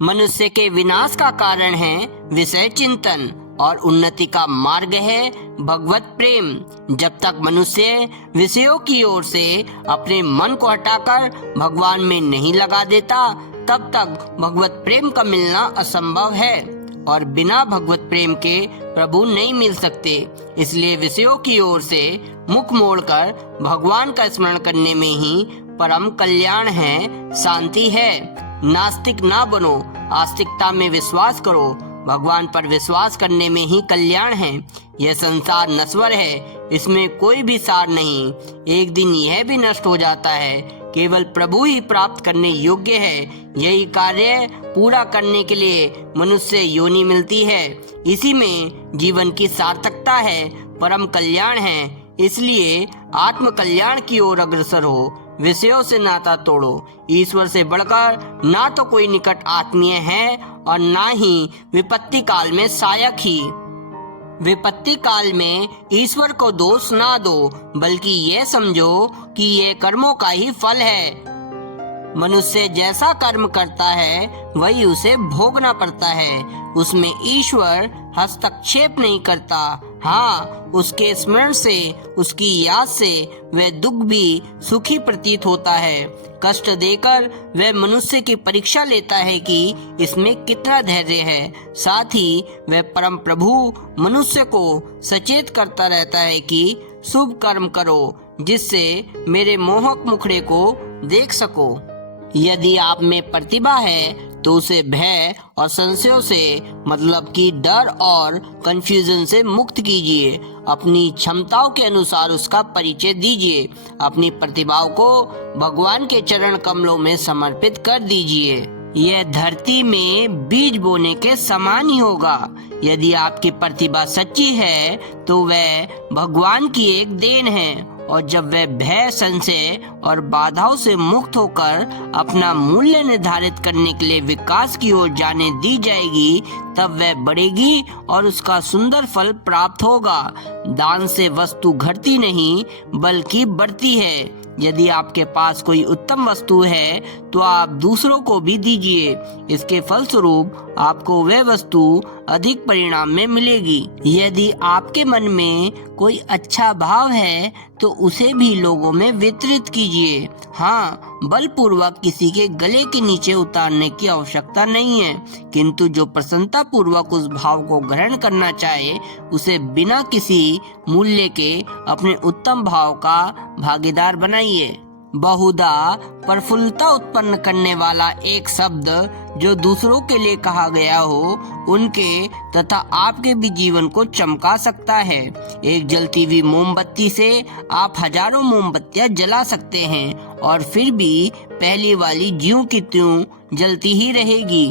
मनुष्य के विनाश का कारण है विषय चिंतन और उन्नति का मार्ग है भगवत प्रेम। जब तक मनुष्य विषयों की ओर से अपने मन को हटाकर भगवान में नहीं लगा देता, तब तक भगवत प्रेम का मिलना असंभव है और बिना भगवत प्रेम के प्रभु नहीं मिल सकते। इसलिए विषयों की ओर से मुख मोड़कर भगवान का स्मरण करने में ही परम कल्याण है, शांति है। नास्तिक ना बनो, आस्तिकता में विश्वास करो। भगवान पर विश्वास करने में ही कल्याण है। यह संसार नश्वर है, इसमें कोई भी सार नहीं। एक दिन यह भी नष्ट हो जाता है। केवल प्रभु ही प्राप्त करने योग्य है। यही कार्य पूरा करने के लिए मनुष्य योनि मिलती है। इसी में जीवन की सार्थकता है, परम कल्याण है। इसलिए आत्म कल्याण की ओर अग्रसर हो। विषयों से नाता तोड़ो। ईश्वर से बढ़कर ना तो कोई निकट आत्मीय है और ना ही विपत्ति काल में सहायक ही। विपत्ति काल में ईश्वर को दोष ना दो, बल्कि ये समझो कि ये कर्मों का ही फल है। मनुष्य जैसा कर्म करता है वही उसे भोगना पड़ता है। उसमें ईश्वर हस्तक्षेप नहीं करता। हाँ, उसके स्मरण से, उसकी याद से वह दुख भी सुखी प्रतीत होता है। कष्ट देकर वह मनुष्य की परीक्षा लेता है कि इसमें कितना धैर्य है। साथ ही वह परम प्रभु मनुष्य को सचेत करता रहता है कि शुभ कर्म करो, जिससे मेरे मोहक मुखड़े को देख सको। यदि आप में प्रतिभा है तो उसे भय और संशयों से, मतलब कि डर और कंफ्यूजन से मुक्त कीजिए। अपनी क्षमताओं के अनुसार उसका परिचय दीजिए। अपनी प्रतिभाओं को भगवान के चरण कमलों में समर्पित कर दीजिए। यह धरती में बीज बोने के समान ही होगा। यदि आपकी प्रतिभा सच्ची है तो वह भगवान की एक देन है, और जब वह भय, संशय और बाधाओं से मुक्त होकर अपना मूल्य निर्धारित करने के लिए विकास की ओर जाने दी जाएगी, तब वह बढ़ेगी और उसका सुंदर फल प्राप्त होगा। दान से वस्तु घटती नहीं बल्कि बढ़ती है। यदि आपके पास कोई उत्तम वस्तु है तो आप दूसरों को भी दीजिए। इसके फलस्वरूप आपको वह वस्तु अधिक परिणाम में मिलेगी। यदि आपके मन में कोई अच्छा भाव है तो उसे भी लोगों में वितरित कीजिए। हाँ, बलपूर्वक किसी के गले के नीचे उतारने की आवश्यकता नहीं है, किंतु जो प्रसन्नता पूर्वक उस भाव को ग्रहण करना चाहे, उसे बिना किसी मूल्य के अपने उत्तम भाव का भागीदार बनाइए। बहुधा प्रफुल्लता उत्पन्न करने वाला एक शब्द जो दूसरों के लिए कहा गया हो, उनके तथा आपके भी जीवन को चमका सकता है। एक जलती हुई मोमबत्ती से आप हजारों मोमबत्तियां जला सकते हैं और फिर भी पहली वाली ज्यों की त्यों जलती ही रहेगी।